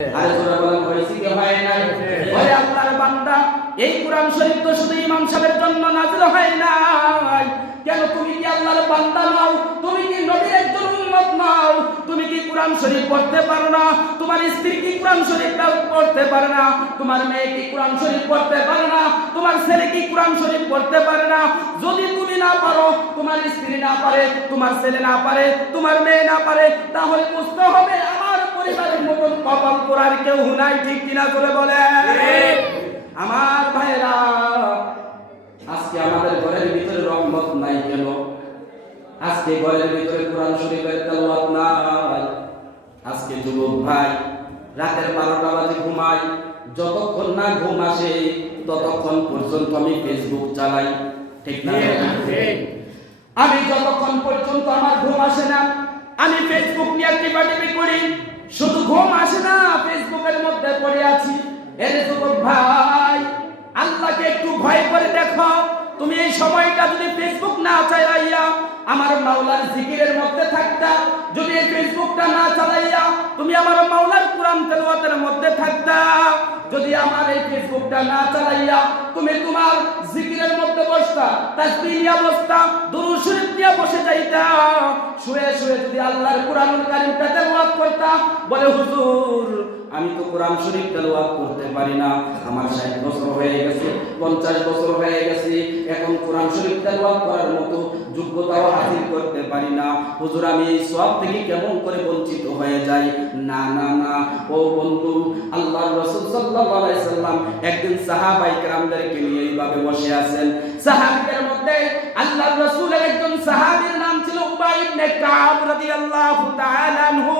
আরে সূরা বলেন হয়েছে কি হয় না? ওরে আল্লাহর বান্দা, এই কোরআন শরীফ তো শুধু ইমাম সাহেবের জন্য নাযিল হয় নাই। কেন তুমি কি আল্লাহর বান্দা নও? তুমি কি নবীর একজন উম্মত নও? তুমি কি কোরআন শরীফ পড়তে পারো না? তোমার স্ত্রী কি কোরআন শরীফ পড়তে পারে না? তোমার মেয়ে কি কোরআন শরীফ পড়তে পারে না? তোমার ছেলে কি কোরআন শরীফ পড়তে পারে না? যদি তুমি না পারো, তোমার স্ত্রী না পারে, তোমার ছেলে না পারে, তোমার মেয়ে না পারে, তাহলে বুঝতে হবে আমার পরিবারের মতন কপাল পোড়ার কেউ নাই। ঠিক কিনা করে বলে আমার ভাইরা, আজকে আমাদের ঘরের ভিতরে রহমত নাই কেন? আজকে ঘরের ভিতরে কোরআন শরীফের তেলাওয়াত নাই। আজকে যুবক ভাই রাতের 12টা বাজে ঘুমাই, যতক্ষণ না ঘুম আসে ততক্ষণ পর্যন্ত আমি ফেসবুক চালাই। ঠিক না? আমি যতক্ষণ পর্যন্ত আমার ঘুম আসে না আমি ফেসবুক নিয়ে টিপাটিপি করি, শুধু ঘুম আসে না ফেসবুকের মধ্যে পড়ে আছি। এর যুবক ভাই, আল্লাহকে একটু ভয় করে দেখো। তুমি এই সময়টা যদি ফেসবুক না চালাইয়া আমার মাওলার জিকিরের মধ্যে থাকতা, যদি এই ফেসবুকটা না চালাইয়া তুমি আমার মাওলার কোরআন তেলাওয়াতের মধ্যে থাকতা, যদি আমার এই ফেসবুকটা না চালাইয়া তুমি তোমার জিকিরের মধ্যে বসতা, তাসবিহ নিয়ে বসতা, দুরূদ শরীফ নিয়ে বসে যাইতা, শুয়ে শুয়ে যদি আল্লাহর কোরআনুল কারীমটা তেলাওয়াত করতা, বলে হুজুর আমি তো কোরআন শরীফ তেলাওয়াত করতে পারি না, আমার 60 বছর হয়ে গেছে, 50 বছর হয়ে গেছে, এখন কোরআন শরীফ তেলাওয়াত করার মতো যোগ্যতাও হাসিল করতে পারি না, হুজুর আমি এই সওয়াব থেকে কেমন করে বঞ্চিত হয়ে যাই। না না না ও বন্ধু, আল্লাহর রাসূল সাল্লাল্লাহু আলাইহি সাল্লাম একদিন সাহাবায়ে কেরামদেরকে নিয়ে এইভাবে বসে আছেন। সাহাবীদের মধ্যে আল্লাহর রাসূলের একজন সাহাবীর নাম ছিল উবাই ইবনে কাব রাদিয়াল্লাহু তাআলা আনহু।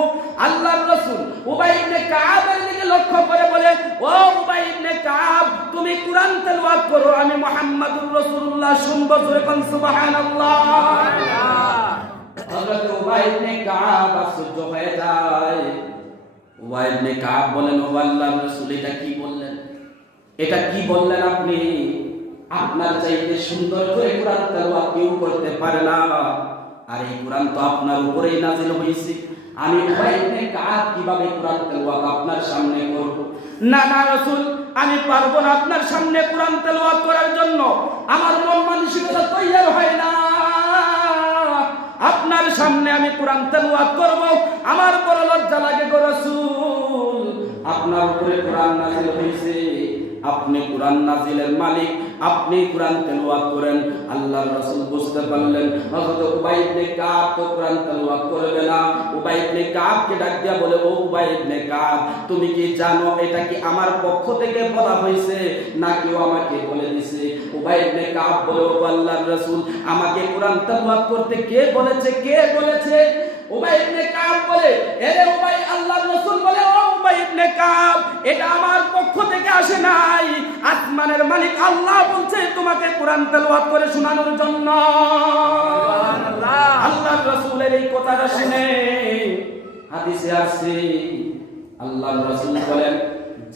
আল্লাহর রাসূল উবাই ইবনে কাবের দিকে লক্ষ্য করে বলে, ও উবাই ইবনে কাব, তুমি কোরআন তেলাওয়াত করো, আমি মুহাম্মাদুর রাসূলুল্লাহ শুনবো। যখন সুবহানাল্লাহ, হযরত উবাই ইবনে কাব আশ্চর্য হয়ে যায়। উবাই ইবনে কাব বলেন, ও আল্লাহর রাসূল এটা কি বললেন? এটা কি বললেন আপনি? আপনার চাইতে সুন্দর করে কোরআন তেলাওয়াত কেউ করতে পারে না, আর এই কোরআন তো আপনার উপরেই নাযিল হয়েছে। আমি উবাই ইবনে কাব কিভাবে কোরআন তেলাওয়াত আপনার সামনে করব? না না রাসূল, আমি পারবো না আপনার সামনে কোরআন তেলাওয়াত করার জন্য, আমার মন মানসিকতা তৈরি হয় না। আপনার সামনে আমি কোরআন তেলাওয়াত করব, আমার বড় লজ্জা লাগে গো রাসূল। আপনার উপরে কোরআন নাযিল হয়েছে, আপনি কোরআন নাযিলের মালিক, আপনি কোরআন তেলাওয়াত করেন। আল্লাহর রাসূল বুঝতে পারলেন হযরত উবাই ইবনে কাব তো কোরআন তেলাওয়াত করবে না। উবাই ইবনে কাবকে ডাক দিয়া বলে, ও উবাই ইবনে কাব, তুমি কি জানো এটা কি আমার পক্ষ থেকে বলা হয়েছে না কেউ আমাকে বলে দিয়েছে? উবাই ইবনে কাব বলে, ও আল্লাহর রাসূল, আমাকে কোরআন তেলাওয়াত করতে কে বলেছে? কে বলেছে? উবাই ইবনে কাব বলে, এরে উবাই, আল্লাহর রাসূল বলে, ও উবাই ইবনে কাব, এটা আমার পক্ষ থেকে আসে নাই, আসমানের মালিক আল্লাহ বলছে তোমাকে কোরআন তেলাওয়াত করে শোনানোর জন্য। সুবহানাল্লাহ। আল্লাহর রাসূলের এই কথাটা শুনে হাদিসে আছে, আল্লাহর রাসূল বলেন,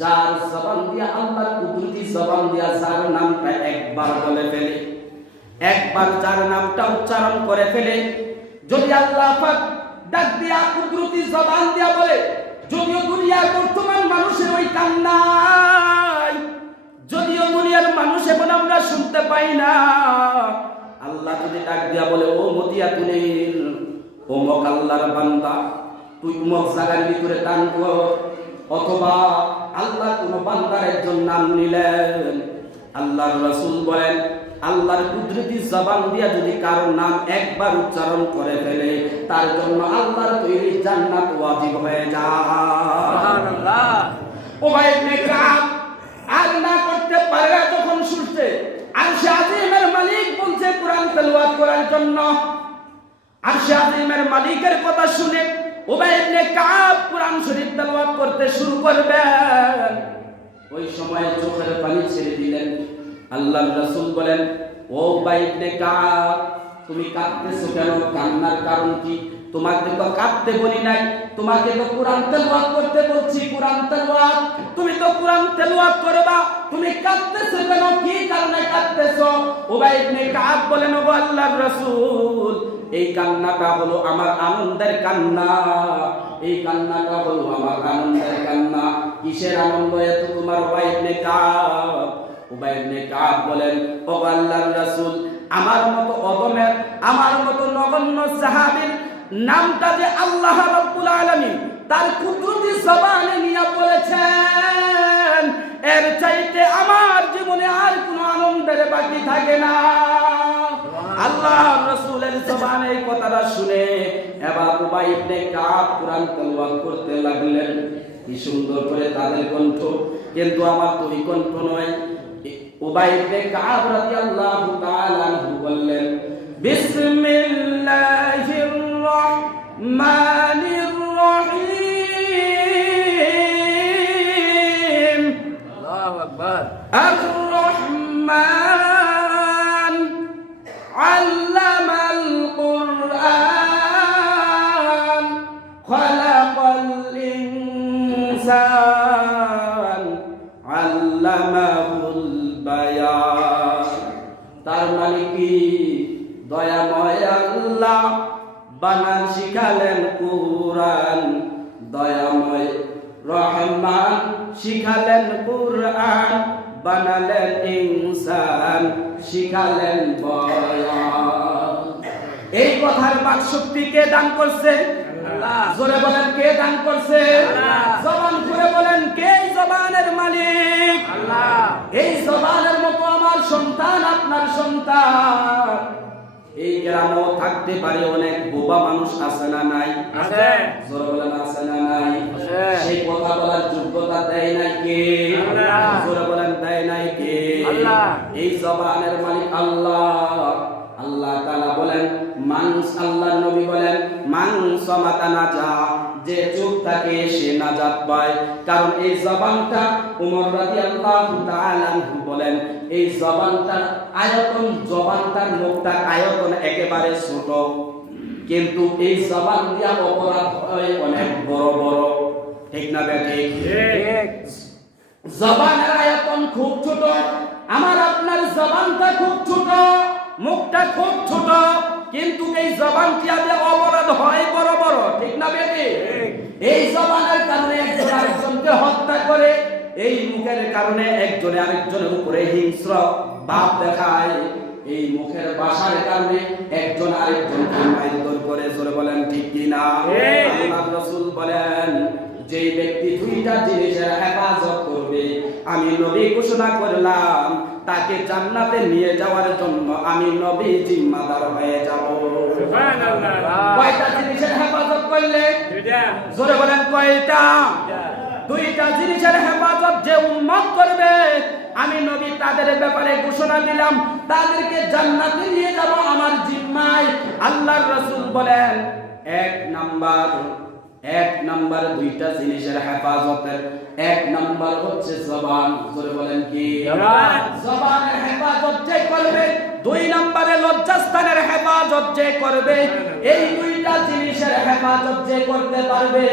যার জবান দিয়া আল্লাহর কুদরতি জবান দিয়া যার নামটা একবার বলে ফেলে, একবার যার নামটা উচ্চারণ করে ফেলে, যদি আল্লাহ পাক ডাক দিয়া কুদরতি জবান দিয়া বলে, যদিও দুনিয়ার বর্তমান মানুষের ওই কান নাই, যদিও দুনিয়ার মানুষ এখন আমরা শুনতে পাই না, আল্লাহ যদি ডাক দিয়া বলে, ও মতিয়াতুনের অমুক আল্লাহর বান্দা, তুই অমুক জায়গার ভিতরে দান কর, অথবা আল্লাহ কোন বান্দার একজন নাম নিলেন, আল্লাহর রাসূল বলেন, আল্লাহর কুদরতি জবান দিয়া যদি কারো নাম একবার উচ্চারণ করে ফেলে, তার জন্য আল্লাহর তৈরি জান্নাত ওয়াজিব হয়ে যায়। সুবহানাল্লাহ। উবাই ইবনে কাব আর না করতে পারে যখন শুনছে আরশে আজিমের মালিক বলছে কোরআন তেলাওয়াত করার জন্য, আরশে আজিমের মালিকের কথা শুনে উবাই ইবনে কাব কোরআন শরীফ তেলাওয়াত করতে শুরু করবেন। ওই সময় চোখের পানি ছেড়ে দিলেন। আল্লাহর রাসূল বলেন, ও উবাই ইবনে কাব, তুমি কাঁদতেছো কেন? কান্নার কারণ কি? তোমাকে তো কাঁদতে বলি নাই, তোমাকে তো কোরআন তেলাওয়াত করতে বলছি। কোরআন তেলাওয়াত, তুমি তো কোরআন তেলাওয়াত করবা, তুমি কাঁদতেছো কেন? কি কারণে কাঁদতেছো? উবাই ইবনে কাব বলেন, ও আল্লাহর রাসূল, এই কান্নাটা হলো আমার আনন্দের কান্না, এই কান্নাটা হলো আমার আনন্দের কান্না। কিসের আনন্দ এত তোমার? উবাই ইবনে কাব বলেন, ও আল্লাহর রাসূল, আমার মতো অদমের, আমার মতো নগণ্য সাহাবীর নামটা যে আল্লাহ রাব্বুল আলামিন তার কুদরতি জবানে নিয়ে বলেছেন, এর চাইতে আমার জীবনে আর কোনো আনন্দের বাকি থাকে না। আল্লাহর রাসূলের জবানে এই কথাটা শুনে এবার উবাই ইবনে কাব কুরআন তেলাওয়াত করতে লাগলেন। কি সুন্দর করে তাদের কণ্ঠ, কিন্তু আমার তো এই কণ্ঠ নয়। উবাই ইবনে কাব রাদিয়াল্লাহু তাআলা আনহু বললেন, বিসমিল্লাহির রাহমানির রহিম। আল্লাহু আকবার। আর-রহমান আল্লামাল কুরআন খালাকাল ইনসান আল্লামাহুল বায়ান। তার মানে কি? দয়াময় আল্লাহ বানান শিখালেন কুরআন, দয়াময় রহমান শিখালেন কুরআন, বানালেন ইনসান শিখালেন বয়ান। এই কথার বাকশক্তি কে দান করছে? আল্লাহ। জোরে বলেন, কে দান করছে? আল্লাহ। জবান করে বলেন, কে জবানের মালিক? আল্লাহ। এই জবানের মতো আমার সন্তান, আপনার সন্তান। এই গ্রামও থাকতে পারে অনেক বোবা মানুষ, আছে না নাই? আছে। জোরে বলেন, আছে না নাই? আছে। সেই কথা বলার যোগ্যতা দেয় নাই কে? আল্লাহ। জোরে বলেন, দেয় নাই কে? আল্লাহ। এই জবানের মালিক আল্লাহ। আল্লাহ তাআলা বলেন, আল্লাহর নবী বলেন, মান সামাতা নাজা, যে চুপ থাকে সে নাজাত পায়। কারণ এই জবানটা, ওমর রাদিয়াল্লাহু তাআলা আনহু বলেন, এই জবানটার আয়তন, জবানটার মুখটার আয়তন একেবারে ছোট, কিন্তু এই জবান দিয়া অপরাধ হয় অনেক বড় বড়। ঠিক না বেঠিক? ঠিক। জবানের আয়তন খুব ছোট, আমার আপনার জবানটা খুব ছোট, মুখটা খুব ছোট, কিন্তু এই জবান দিয়া অপরাধ হয় বড় বড়। ঠিক না বেঠিক? এই জবানের কারণে একজন আরেকজনকে হত্যা করে, এই মুখের কারণে একজনে আরেকজনের উপরে হিংস্র ভাব দেখায়, এই মুখের ভাষার কারণে একজন আরেকজনকে মারধর করে। জোরে বলেন, ঠিক কি না? আল্লাহর রাসূল বলেন, যে ব্যক্তি দুইটা জিনিসের হেফাজত করবে, আমি নবী ঘোষণা করলাম তাকে জান্নাতে নিয়ে যাওয়ার জন্য আমি নবী জিম্মাদার হয়ে যাব। সুবহানাল্লাহ। কয়টা জিনিসের হেফাজত করলে? দুইটা। জোরে বলেন, কয়টা? দুইটা জিনিসের হেফাজত যে উম্মত করবে, আমি নবী তাদের ব্যাপারে ঘোষণা দিলাম তাদেরকে জান্নাতে নিয়ে যাব আমার জিম্মায়। আল্লাহর রাসূল বলেন, এক নাম্বার দুইটা জিনিসের হেফাজতের এক নাম্বার হচ্ছে জবান। জোরে বলেন, কি? জবানের হেফাজত যে করবে, দুই নম্বরে লজ্জাস্থানের হেফাজত যে করবে, এই দুইটা জিনিসের হেফাজত যে করতে পারবে,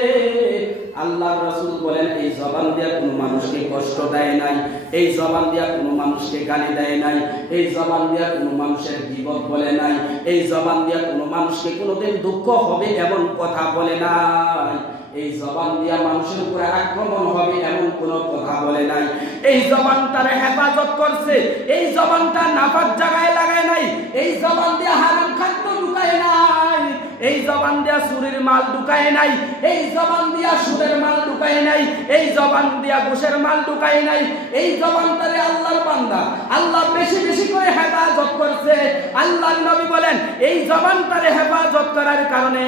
আল্লাহর রাসূল বলেন, এই জবান দিয়ে কোনো মানুষকে কষ্ট দেয় নাই, এই জবান দিয়ে কোনো মানুষকে গালি দেয় নাই, এই জবান দিয়ে কোনো মানুষের গীবত বলে নাই, এই জবান দিয়ে কোনো মানুষকে কোনোদিন দুঃখ হবে এমন কথা বলে নাই, এই জবান দিয়া মানুষের উপরে আক্রমণ হবে এমন কোনো কথা বলে নাই। এই জবানটারে হেফাজত করছে, এই জবানটা নাপাক জায়গায় লাগায় নাই, এই জবান দিয়া হারাম খাদ্য ঢুকায় নাই, এই জবান দিয়া চুরির মাল ঢুকায় নাই, এই জবান দিয়া সুদের মাল ঢুকায় নাই, এই জবান দিয়া ঘুষের মাল ঢুকায় নাই। এই জবানটারে আল্লাহর বান্দা আল্লাহ বেশি বেশি করে হেফাজত করছে। আল্লাহর নবী বলেন, এই জবানটারে হেফাজত করার কারণে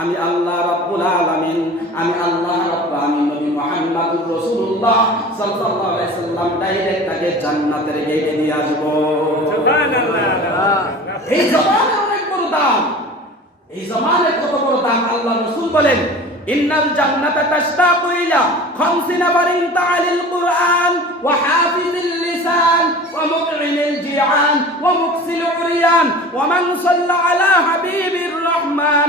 আমি আল্লাহ রাব্বুল আলামিন, আমি আল্লাহ রাব্বুল আলামিন নবী মুহাম্মদুর রাসূলুল্লাহ সাল্লাল্লাহু আলাইহি সাল্লাম ডাইরেক্ট তাকে জান্নাতের গেটে নিয়ে আসব। সুবহানাল্লাহ। এই জবানের অনেক বড় দাম, এই জবানের কত বড় দাম। আল্লাহ রাসূল বলেন, ইন্নাল জান্নাতা তাশতাকু ইলা 50 নাফারিন তাআলিল কুরআন ওয়া হাফিজিল লিসান ওয়া মুত'ইমিল জিআন ওয়া মুকসিল উরিয়ান ওয়া মান সাল্লা আলা হাবিবির রহমান